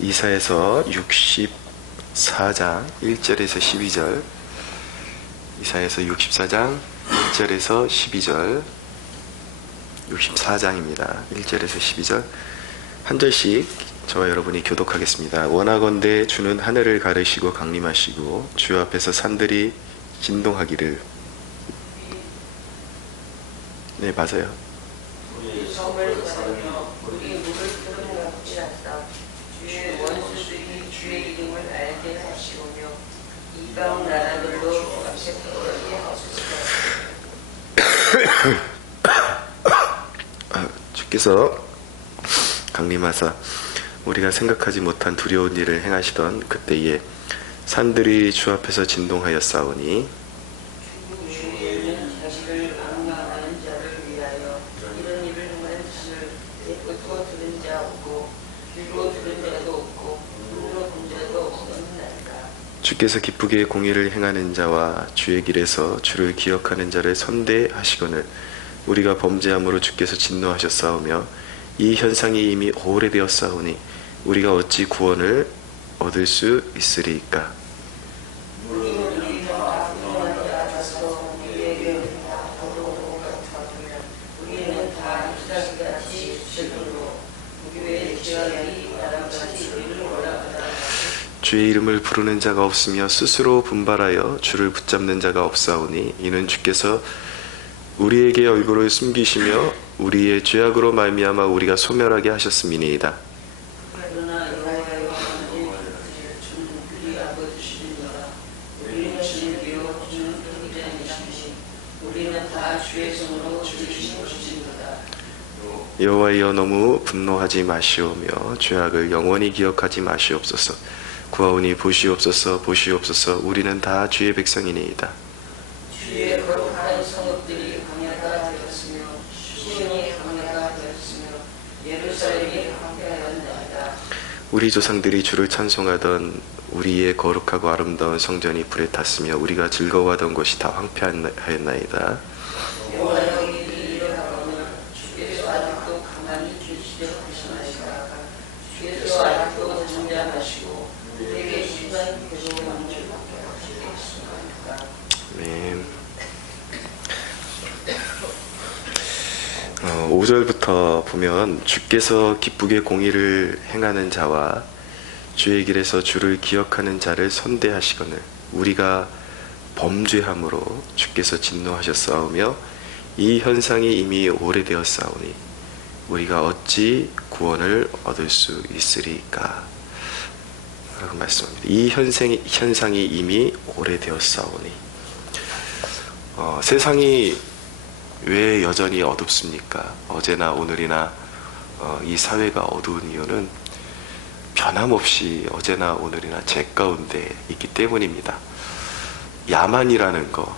이사야서 64장 1절에서 12절, 이사야서 64장 1절에서 12절, 64장입니다. 1절에서 12절 한 절씩 저와 여러분이 교독하겠습니다. 원하건대 주는 하늘을 가르시고 강림하시고 주 앞에서 산들이 진동하기를. 네, 맞아요. 주의 원수들이 주의 이름을 알게 하시오며 이방 나라들로 앞에 떠오르게 하소서. 주께서 강림하사 우리가 생각하지 못한 두려운 일을 행하시던 그때에 산들이 주 앞에서 진동하였사오니 주는 자기를 방황하는 자를 위하여 이런 일을 행하는 자를 깨끗고 들은 자 없고 귀로 들은 자도 없고 눈으로 본 자도 없었나이다. 주께서 기쁘게 공의를 행하는 자와 주의 길에서 주를 기억하는 자를 선대하시거늘 우리가 범죄함으로 주께서 진노하셨사오며 이 현상이 이미 오래되었사오니 우리가 어찌 구원을 얻을 수 있으리이까. 주의 이름을 부르는 자가 없으며 스스로 분발하여 주를 붙잡는 자가 없사오니 이는 주께서 우리에게 얼굴을 숨기시며 우리의 죄악으로 말미암아 우리가 소멸하게 하셨음이니이다. 그러나 여호와의 하나님 주는 그리 아버지시니라. 우리는 주를 비워 주는 통장이시니 우리는 다 주의 손으로 주신 것이니라. 여호와여 너무 분노하지 마시오며 죄악을 영원히 기억하지 마시옵소서. 구하오니 보시옵소서 보시옵소서. 우리는 다 주의 백성이니이다. 주의 거룩한 성읍들이 광야가 되었으며 시온이 광야가 되었으며 예루살렘이 황폐하였나이다. 우리 조상들이 주를 찬송하던 우리의 거룩하고 아름다운 성전이 불에 탔으며 우리가 즐거워하던 곳이 다 황폐하였나이다. 여호와여 이 일을 하거늘 주께서 아직도 가만히 계시려 하시나이다. 주께서 아직도 잠잠하시고 우리에게 시간 괴로워하는 줄밖에 하시겠습니까? 네. 5절부터 보면 주께서 기쁘게 공의를 행하는 자와 주의 길에서 주를 기억하는 자를 선대하시거늘 우리가 범죄함으로 주께서 진노하셨사오며 이 현상이 이미 오래되었사오니 우리가 어찌 구원을 얻을 수 있으리까 라고 말씀합니다. 이 현상이 이미 오래되었사오니 세상이 왜 여전히 어둡습니까? 어제나 오늘이나 이 사회가 어두운 이유는 변함없이 어제나 오늘이나 죄 가운데 있기 때문입니다. 야만이라는 거,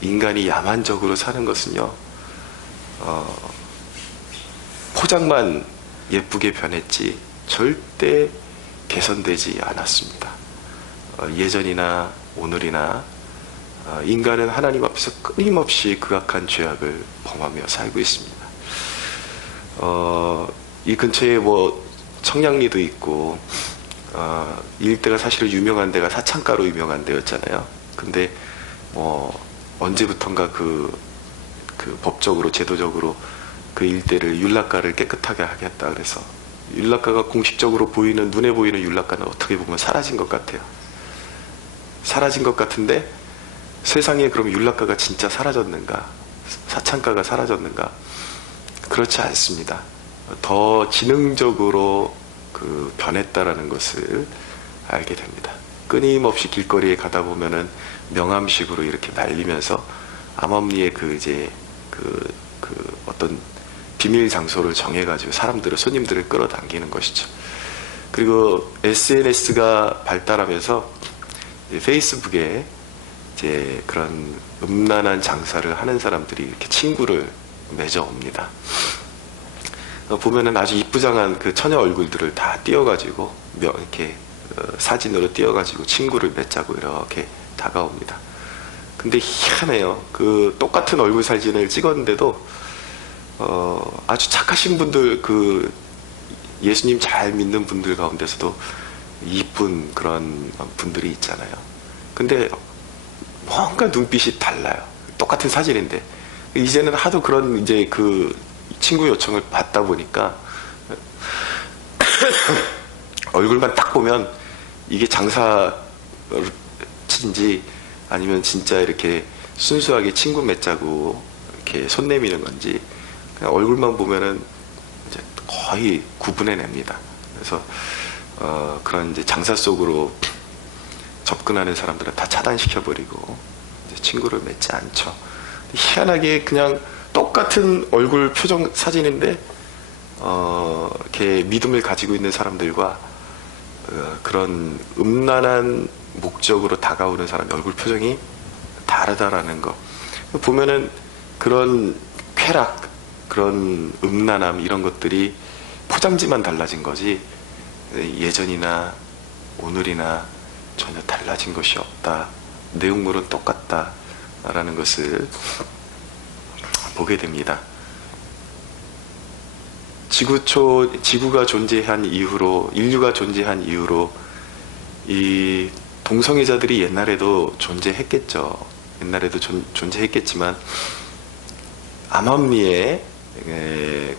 인간이 야만적으로 사는 것은요, 포장만 예쁘게 변했지 절대 개선되지 않았습니다. 예전이나 오늘이나 인간은 하나님 앞에서 끊임없이 극악한 죄악을 범하며 살고 있습니다. 이 근처에 청량리도 있고 이 일대가 사실은 유명한 데가 사창가로 유명한 데였잖아요. 근데 언제부턴가 그 법적으로 제도적으로 그 일대를 율락가를 깨끗하게 하겠다 그래서 율락가가 공식적으로 보이는 눈에 보이는 율락가는 어떻게 보면 사라진 것 같아요. 사라진 것 같은데 세상에 그럼 율락가가 진짜 사라졌는가? 사창가가 사라졌는가? 그렇지 않습니다. 더 지능적으로 변했다라는 것을 알게 됩니다. 끊임없이 길거리에 가다 보면은 명함식으로 이렇게 날리면서 암암리에 어떤 비밀 장소를 정해가지고 손님들을 끌어당기는 것이죠. 그리고 SNS가 발달하면서 페이스북에 이제 그런 음란한 장사를 하는 사람들이 이렇게 친구를 맺어옵니다. 보면은 아주 이쁘장한 그 처녀 얼굴들을 다 띄워가지고 이렇게 사진으로 띄워가지고 친구를 맺자고 이렇게 다가옵니다. 근데 희한해요. 똑같은 얼굴 사진을 찍었는데도 아주 착하신 분들 예수님 잘 믿는 분들 가운데서도 이쁜 그런 분들이 있잖아요. 근데 뭔가 눈빛이 달라요. 똑같은 사진인데. 이제는 하도 그런 이제 그 친구 요청을 받다 보니까 얼굴만 딱 보면 이게 장사친지 아니면 진짜 이렇게 순수하게 친구 맺자고 이렇게 손 내미는 건지 그냥 얼굴만 보면은 이제 거의 구분해냅니다. 그래서 그런 이제 장사 속으로 접근하는 사람들은 다 차단시켜버리고 이제 친구를 맺지 않죠. 희한하게 그냥 똑같은 얼굴 표정 사진인데 이렇게 믿음을 가지고 있는 사람들과 그런 음란한 목적으로 다가오는 사람의 얼굴 표정이 다르다라는 거 보면은 그런 쾌락, 그런 음란함 이런 것들이 포장지만 달라진 거지 예전이나 오늘이나 전혀 달라진 것이 없다. 내용물은 똑같다라는 것을 보게 됩니다. 지구가 존재한 이후로, 인류가 존재한 이후로 이 동성애자들이 옛날에도 존재했겠죠. 옛날에도 존재했겠지만 암암리에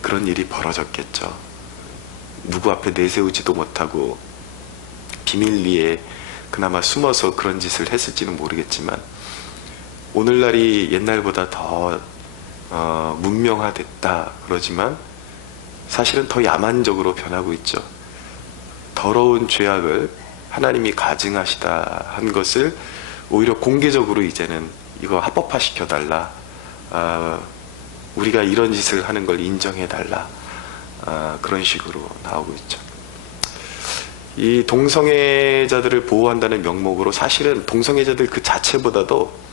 그런 일이 벌어졌겠죠. 누구 앞에 내세우지도 못하고 비밀리에 그나마 숨어서 그런 짓을 했을지는 모르겠지만 오늘날이 옛날보다 더 문명화됐다 그러지만 사실은 더 야만적으로 변하고 있죠. 더러운 죄악을 하나님이 가증하시다 한 것을 오히려 공개적으로 이제는 이거 합법화 시켜달라, 우리가 이런 짓을 하는 걸 인정해달라, 그런 식으로 나오고 있죠. 이 동성애자들을 보호한다는 명목으로 사실은 동성애자들 그 자체보다도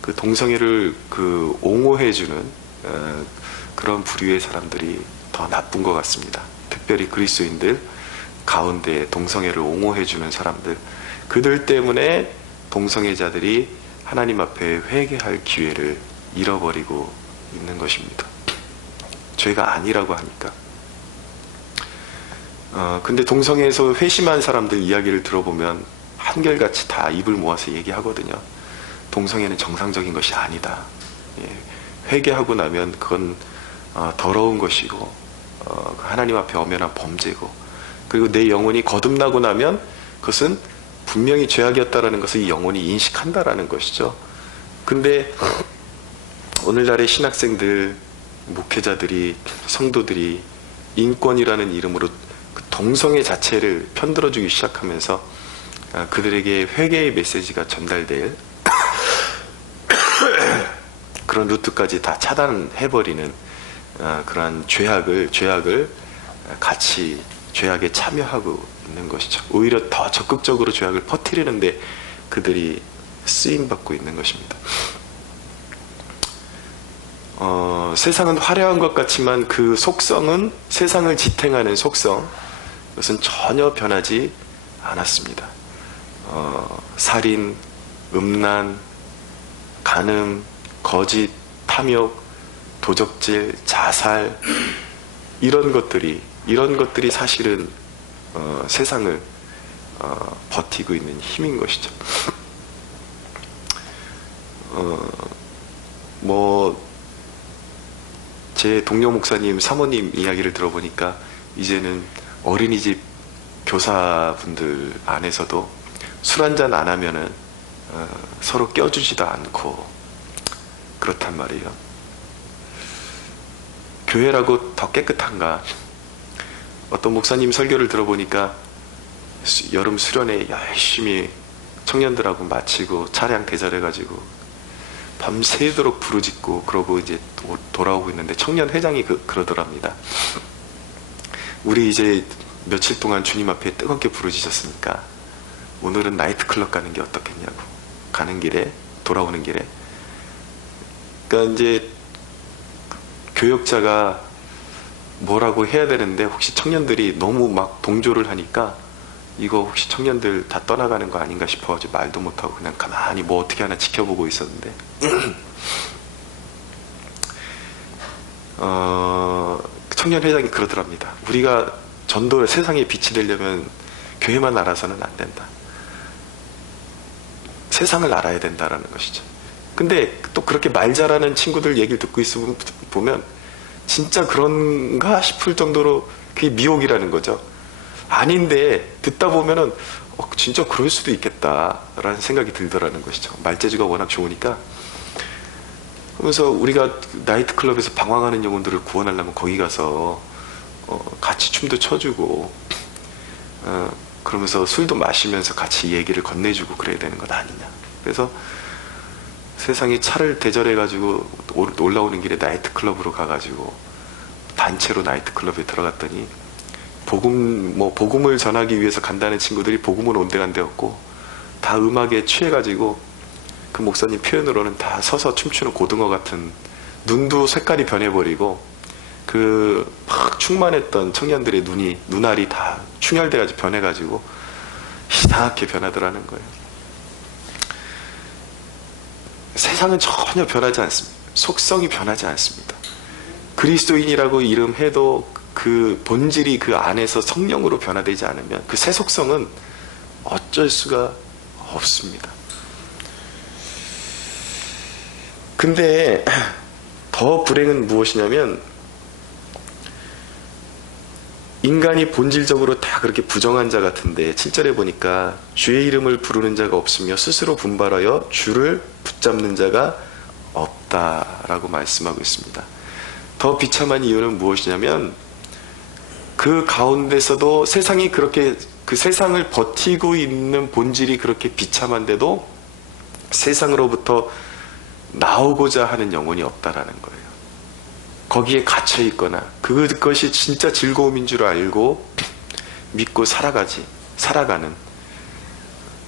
그 동성애를 그 옹호해주는 그런 부류의 사람들이 더 나쁜 것 같습니다. 특별히 그리스도인들 가운데 동성애를 옹호해주는 사람들, 그들 때문에 동성애자들이 하나님 앞에 회개할 기회를 잃어버리고 있는 것입니다. 죄가 아니라고 하니까. 근데 동성애에서 회심한 사람들 이야기를 들어보면 한결같이 다 입을 모아서 얘기하거든요. 동성애는 정상적인 것이 아니다. 회개하고 나면 그건 더러운 것이고 하나님 앞에 엄연한 범죄고, 그리고 내 영혼이 거듭나고 나면 그것은 분명히 죄악이었다라는 것을 이 영혼이 인식한다라는 것이죠. 근데 오늘날의 신학생들, 목회자들이, 성도들이 인권이라는 이름으로 그 동성애 자체를 편들어주기 시작하면서 그들에게 회개의 메시지가 전달될 그런 루트까지 다 차단해버리는 그러한 죄악을 같이 죄악에 참여하고 있는 것이죠. 오히려 더 적극적으로 죄악을 퍼뜨리는데 그들이 쓰임받고 있는 것입니다. 세상은 화려한 것 같지만 그 속성은, 세상을 지탱하는 속성, 그것은 전혀 변하지 않았습니다. 살인, 음란, 간음, 거짓, 탐욕, 도적질, 자살, 이런 것들이 사실은 세상을 버티고 있는 힘인 것이죠. 제 동료 목사님, 사모님 이야기를 들어보니까 이제는 어린이집 교사분들 안에서도 술 한잔 안 하면은 서로 껴주지도 않고 그렇단 말이에요. 교회라고 더 깨끗한가? 어떤 목사님 설교를 들어보니까 여름 수련회 열심히 청년들하고 마치고 차량 대절해가지고 밤새도록 부르짖고 그러고 이제 돌아오고 있는데 청년 회장이 그러더랍니다. 우리 이제 며칠 동안 주님 앞에 뜨겁게 부르짖었으니까 오늘은 나이트클럽 가는 게 어떻겠냐고. 가는 길에, 돌아오는 길에. 그러니까 이제 교역자가 뭐라고 해야 되는데 혹시 청년들이 너무 막 동조를 하니까 이거 혹시 청년들 다 떠나가는 거 아닌가 싶어가지고 말도 못하고 그냥 가만히 뭐 어떻게 하나 지켜보고 있었는데 청년 회장이 그러더랍니다. 우리가 전도 세상에 빛이 되려면 교회만 알아서는 안 된다. 세상을 알아야 된다라는 것이죠. 근데 또 그렇게 말 잘하는 친구들 얘기를 듣고 있으면 보면 진짜 그런가 싶을 정도로 그게 미혹이라는 거죠. 아닌데 듣다 보면은 진짜 그럴 수도 있겠다라는 생각이 들더라는 것이죠. 말재주가 워낙 좋으니까. 그러면서 우리가 나이트클럽에서 방황하는 영혼들을 구원하려면 거기 가서 같이 춤도 춰주고 그러면서 술도 마시면서 같이 얘기를 건네주고 그래야 되는 것 아니냐. 그래서 세상에 차를 대절해가지고 올라오는 길에 나이트클럽으로 가가지고 단체로 나이트클럽에 들어갔더니 복음을 전하기 위해서 간다는 친구들이 복음은 온데간데 없고 다 음악에 취해가지고 그 목사님 표현으로는 다 서서 춤추는 고등어 같은, 눈도 색깔이 변해버리고 그 막 충만했던 청년들의 눈알이 다 충혈돼가지고 변해가지고 이상하게 변하더라는 거예요. 세상은 전혀 변하지 않습니다. 속성이 변하지 않습니다. 그리스도인이라고 이름해도 그 본질이 그 안에서 성령으로 변화되지 않으면 그 새 속성은 어쩔 수가 없습니다. 근데 더 불행은 무엇이냐면 인간이 본질적으로 다 그렇게 부정한 자 같은데 7절에 보니까 주의 이름을 부르는 자가 없으며 스스로 분발하여 주를 붙잡는 자가 없다라고 말씀하고 있습니다. 더 비참한 이유는 무엇이냐면 그 가운데서도 세상이 그렇게 그 세상을 버티고 있는 본질이 그렇게 비참한데도 세상으로부터 나오고자 하는 영혼이 없다라는 거예요. 거기에 갇혀 있거나 그것이 진짜 즐거움인 줄 알고 믿고 살아가는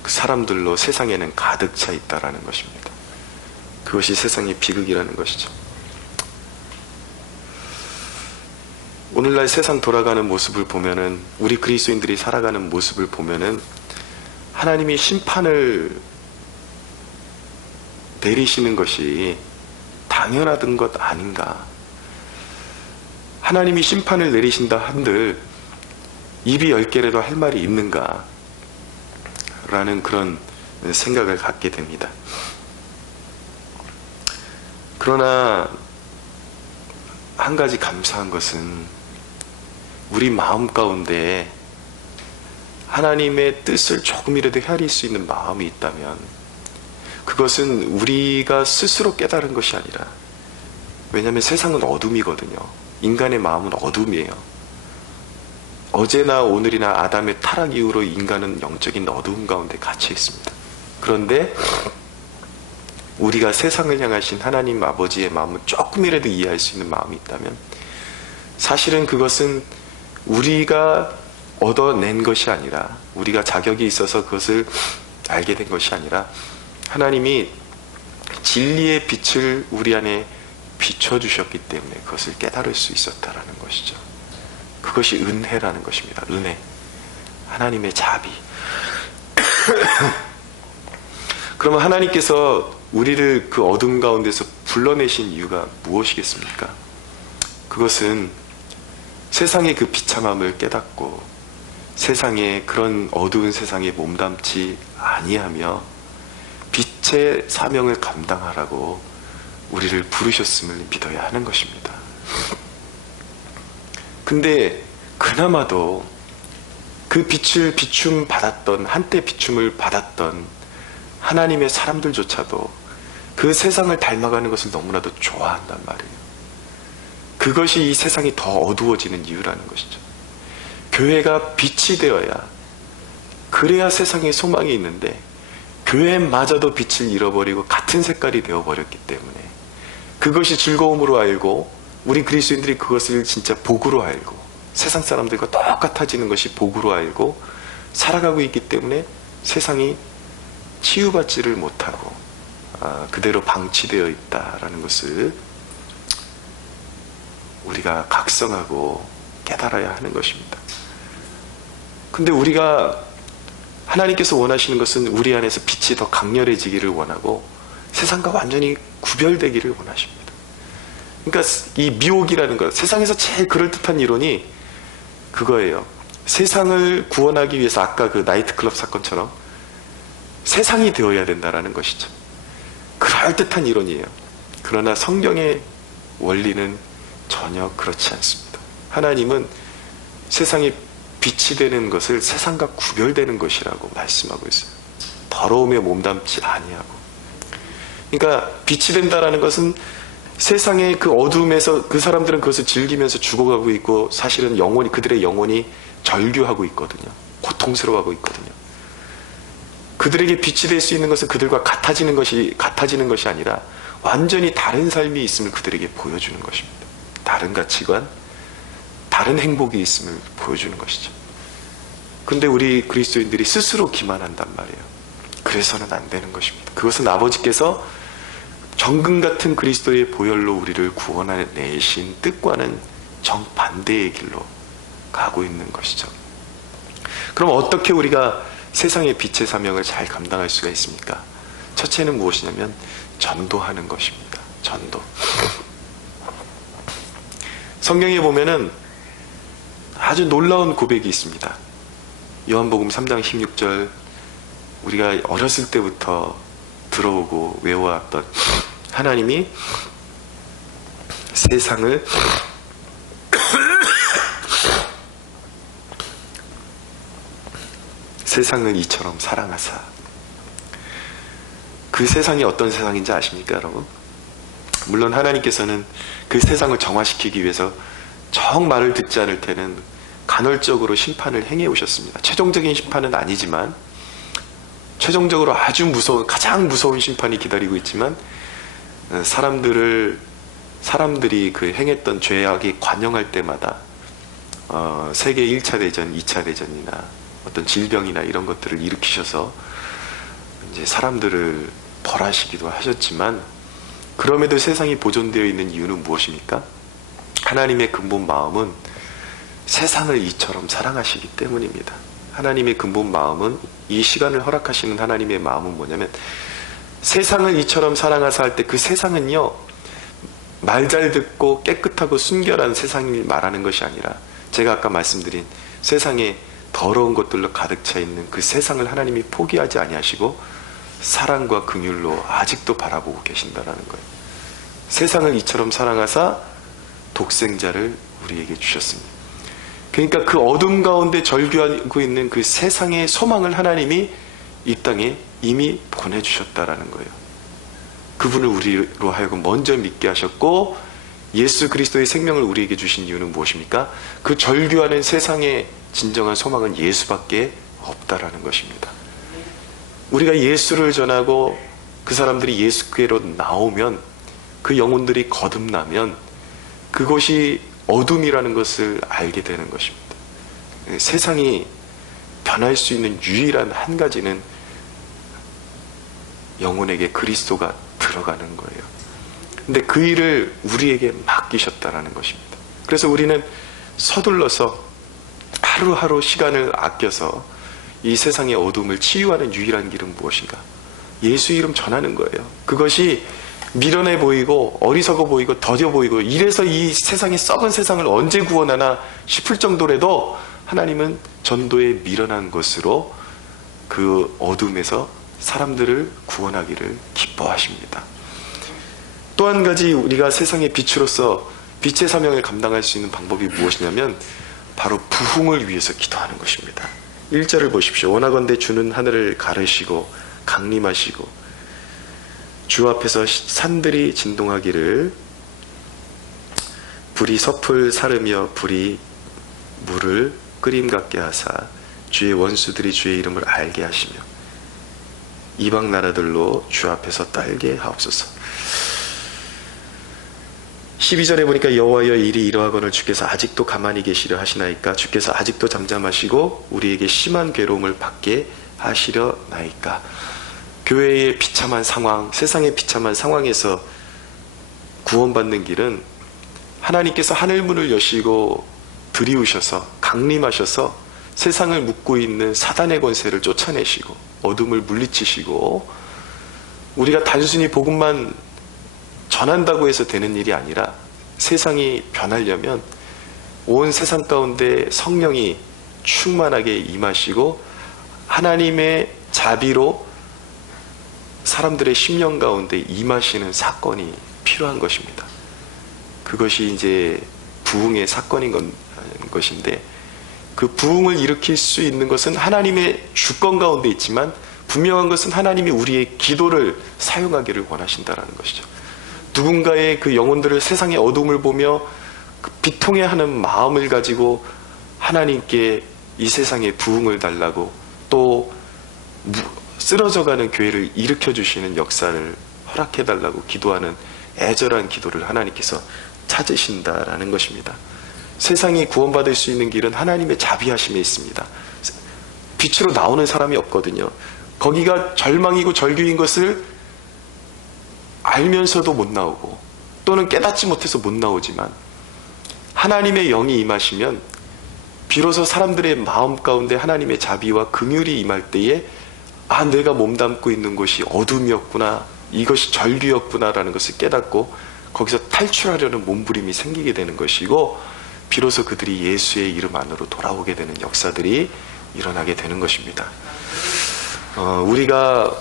그 사람들로 세상에는 가득 차 있다라는 것입니다. 그것이 세상의 비극이라는 것이죠. 오늘날 세상 돌아가는 모습을 보면은, 우리 그리스도인들이 살아가는 모습을 보면은 하나님이 심판을 내리시는 것이 당연하던 것 아닌가. 하나님이 심판을 내리신다 한들 입이 10개라도 할 말이 있는가 라는 그런 생각을 갖게 됩니다. 그러나 한 가지 감사한 것은 우리 마음 가운데 하나님의 뜻을 조금이라도 헤아릴 수 있는 마음이 있다면 그것은 우리가 스스로 깨달은 것이 아니라, 왜냐하면 세상은 어둠이거든요. 인간의 마음은 어둠이에요. 어제나 오늘이나 아담의 타락 이후로 인간은 영적인 어두움 가운데 갇혀 있습니다. 그런데 우리가 세상을 향하신 하나님 아버지의 마음을 조금이라도 이해할 수 있는 마음이 있다면 사실은 그것은 우리가 얻어낸 것이 아니라, 우리가 자격이 있어서 그것을 알게 된 것이 아니라 하나님이 진리의 빛을 우리 안에 비춰주셨기 때문에 그것을 깨달을 수 있었다라는 것이죠. 그것이 은혜라는 것입니다. 은혜. 하나님의 자비. 그러면 하나님께서 우리를 그 어둠 가운데서 불러내신 이유가 무엇이겠습니까? 그것은 세상의 그 비참함을 깨닫고 세상에, 그런 어두운 세상에 몸담지 아니하며 빛의 사명을 감당하라고 우리를 부르셨음을 믿어야 하는 것입니다. 근데 그나마도 그 빛을 비춤 받았던, 한때 비춤을 받았던 하나님의 사람들조차도 그 세상을 닮아가는 것을 너무나도 좋아한단 말이에요. 그것이 이 세상이 더 어두워지는 이유라는 것이죠. 교회가 빛이 되어야, 그래야 세상에 소망이 있는데 교회마저도 빛을 잃어버리고 같은 색깔이 되어버렸기 때문에 그것이 즐거움으로 알고, 우리 그리스도인들이 그것을 진짜 복으로 알고 세상 사람들과 똑같아지는 것이 복으로 알고 살아가고 있기 때문에 세상이 치유받지를 못하고 그대로 방치되어 있다라는 것을 우리가 각성하고 깨달아야 하는 것입니다. 근데 우리가, 하나님께서 원하시는 것은 우리 안에서 빛이 더 강렬해지기를 원하고 세상과 완전히 구별되기를 원하십니다. 그러니까 이 미혹이라는 것, 세상에서 제일 그럴듯한 이론이 그거예요. 세상을 구원하기 위해서 아까 그 나이트클럽 사건처럼 세상이 되어야 된다라는 것이죠. 그럴듯한 이론이에요. 그러나 성경의 원리는 전혀 그렇지 않습니다. 하나님은 세상에 빛이 되는 것을 세상과 구별되는 것이라고 말씀하고 있어요. 더러움에 몸담지 아니하고. 그러니까 빛이 된다라는 것은 세상의 그 어둠에서 그 사람들은 그것을 즐기면서 죽어가고 있고 사실은 영혼이 그들의 영혼이 절규하고 있거든요. 고통스러워하고 있거든요. 그들에게 빛이 될 수 있는 것은 그들과 같아지는 것이 아니라 완전히 다른 삶이 있음을 그들에게 보여주는 것입니다. 다른 가치관, 다른 행복이 있음을 보여주는 것이죠. 근데 우리 그리스도인들이 스스로 기만한단 말이에요. 그래서는 안 되는 것입니다. 그것은 아버지께서 정금 같은 그리스도의 보혈로 우리를 구원해내신 뜻과는 정반대의 길로 가고 있는 것이죠. 그럼 어떻게 우리가 세상의 빛의 사명을 잘 감당할 수가 있습니까? 첫째는 무엇이냐면 전도하는 것입니다. 전도. 성경에 보면은 아주 놀라운 고백이 있습니다. 요한복음 3장 16절, 우리가 어렸을 때부터 들어오고 외워왔던 하나님이 세상을 세상을 이처럼 사랑하사. 그 세상이 어떤 세상인지 아십니까, 여러분? 물론 하나님께서는 그 세상을 정화시키기 위해서 정 말을 듣지 않을 때는 간헐적으로 심판을 행해 오셨습니다. 최종적인 심판은 아니지만 최종적으로 아주 무서운, 가장 무서운 심판이 기다리고 있지만 사람들이 그 행했던 죄악이 관영할 때마다 세계 1차 대전, 2차 대전이나 어떤 질병이나 이런 것들을 일으키셔서 이제 사람들을 벌하시기도 하셨지만, 그럼에도 세상이 보존되어 있는 이유는 무엇입니까? 하나님의 근본 마음은 세상을 이처럼 사랑하시기 때문입니다. 하나님의 근본 마음은, 이 시간을 허락하시는 하나님의 마음은 뭐냐면, 세상을 이처럼 사랑하사 할 때 그 세상은요, 말 잘 듣고 깨끗하고 순결한 세상을 말하는 것이 아니라, 제가 아까 말씀드린 세상에 더러운 것들로 가득 차 있는 그 세상을 하나님이 포기하지 아니하시고 사랑과 긍휼로 아직도 바라보고 계신다라는 거예요. 세상을 이처럼 사랑하사 독생자를 우리에게 주셨습니다. 그러니까 그 어둠 가운데 절규하고 있는 그 세상의 소망을 하나님이 이 땅에 이미 보내주셨다라는 거예요. 그분을 우리로 하여금 먼저 믿게 하셨고, 예수 그리스도의 생명을 우리에게 주신 이유는 무엇입니까? 그 절규하는 세상의 진정한 소망은 예수밖에 없다라는 것입니다. 우리가 예수를 전하고 그 사람들이 예수께로 나오면, 그 영혼들이 거듭나면 그것이 어둠이라는 것을 알게 되는 것입니다. 세상이 변할 수 있는 유일한 한 가지는 영혼에게 그리스도가 들어가는 거예요. 근데 그 일을 우리에게 맡기셨다라는 것입니다. 그래서 우리는 서둘러서 하루하루 시간을 아껴서 이 세상의 어둠을 치유하는 유일한 길은 무엇인가? 예수 이름 전하는 거예요. 그것이 미련해 보이고 어리석어 보이고 더뎌 보이고, 이래서 이 세상의 썩은 세상을 언제 구원하나 싶을 정도라도 하나님은 전도에 미련한 것으로 그 어둠에서 사람들을 구원하기를 기뻐하십니다. 또 한 가지 우리가 세상의 빛으로서 빛의 사명을 감당할 수 있는 방법이 무엇이냐면 바로 부흥을 위해서 기도하는 것입니다. 1절을 보십시오. 원하건대 주는 하늘을 가르시고 강림하시고 주 앞에서 산들이 진동하기를, 불이 섭을 사르며 불이 물을 끓임 같게 하사 주의 원수들이 주의 이름을 알게 하시며 이방 나라들로 주 앞에서 떨게 하옵소서. 12절에 보니까 여호와여 일이 이러하거늘 주께서 아직도 가만히 계시려 하시나이까? 주께서 아직도 잠잠하시고 우리에게 심한 괴로움을 받게 하시려 나이까? 교회의 비참한 상황, 세상의 비참한 상황에서 구원받는 길은 하나님께서 하늘문을 여시고 들이우셔서 강림하셔서 세상을 묶고 있는 사단의 권세를 쫓아내시고 어둠을 물리치시고, 우리가 단순히 복음만 전한다고 해서 되는 일이 아니라 세상이 변하려면 온 세상 가운데 성령이 충만하게 임하시고 하나님의 자비로 사람들의 심령 가운데 임하시는 사건이 필요한 것입니다. 그것이 이제 부흥의 사건인 것인데, 그 부흥을 일으킬 수 있는 것은 하나님의 주권 가운데 있지만 분명한 것은 하나님이 우리의 기도를 사용하기를 원하신다라는 것이죠. 누군가의 그 영혼들을 세상의 어둠을 보며 그 비통해하는 마음을 가지고 하나님께 이 세상에 부흥을 달라고, 또 쓰러져가는 교회를 일으켜주시는 역사를 허락해달라고 기도하는 애절한 기도를 하나님께서 찾으신다라는 것입니다. 세상이 구원받을 수 있는 길은 하나님의 자비하심에 있습니다. 빛으로 나오는 사람이 없거든요. 거기가 절망이고 절규인 것을 알면서도 못 나오고, 또는 깨닫지 못해서 못 나오지만 하나님의 영이 임하시면 비로소 사람들의 마음 가운데 하나님의 자비와 긍휼이 임할 때에 내가 몸담고 있는 곳이 어둠이었구나, 이것이 절규였구나 라는 것을 깨닫고 거기서 탈출하려는 몸부림이 생기게 되는 것이고, 비로소 그들이 예수의 이름 안으로 돌아오게 되는 역사들이 일어나게 되는 것입니다. 우리가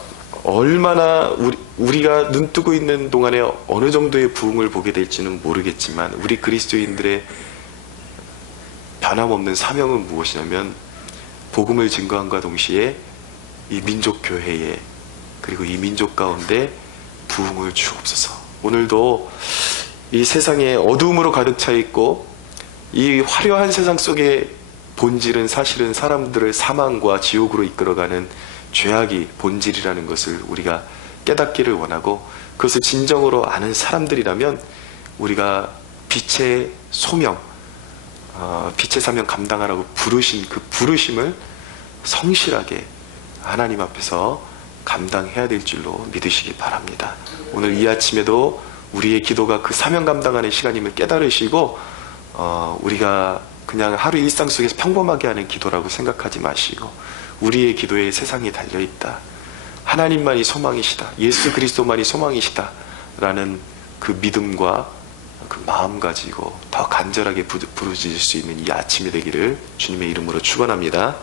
얼마나 우리가 눈뜨고 있는 동안에 어느 정도의 부흥을 보게 될지는 모르겠지만, 우리 그리스도인들의 변함없는 사명은 무엇이냐면 복음을 증거함과 동시에 이 민족 교회에, 그리고 이 민족 가운데 부흥을 주옵소서. 오늘도 이 세상에 어두움으로 가득 차 있고 이 화려한 세상 속의 본질은 사실은 사람들을 사망과 지옥으로 이끌어가는 죄악이 본질이라는 것을 우리가 깨닫기를 원하고, 그것을 진정으로 아는 사람들이라면 우리가 빛의 소명, 빛의 사명 감당하라고 부르신 그 부르심을 성실하게 하나님 앞에서 감당해야 될 줄로 믿으시기 바랍니다. 오늘 이 아침에도 우리의 기도가 그 사명 감당하는 시간임을 깨달으시고, 우리가 그냥 하루 일상 속에서 평범하게 하는 기도라고 생각하지 마시고, 우리의 기도에 세상이 달려있다, 하나님만이 소망이시다, 예수 그리스도만이 소망이시다 라는 그 믿음과 그 마음 가지고 더 간절하게 부르짖을 수 있는 이 아침이 되기를 주님의 이름으로 축원합니다.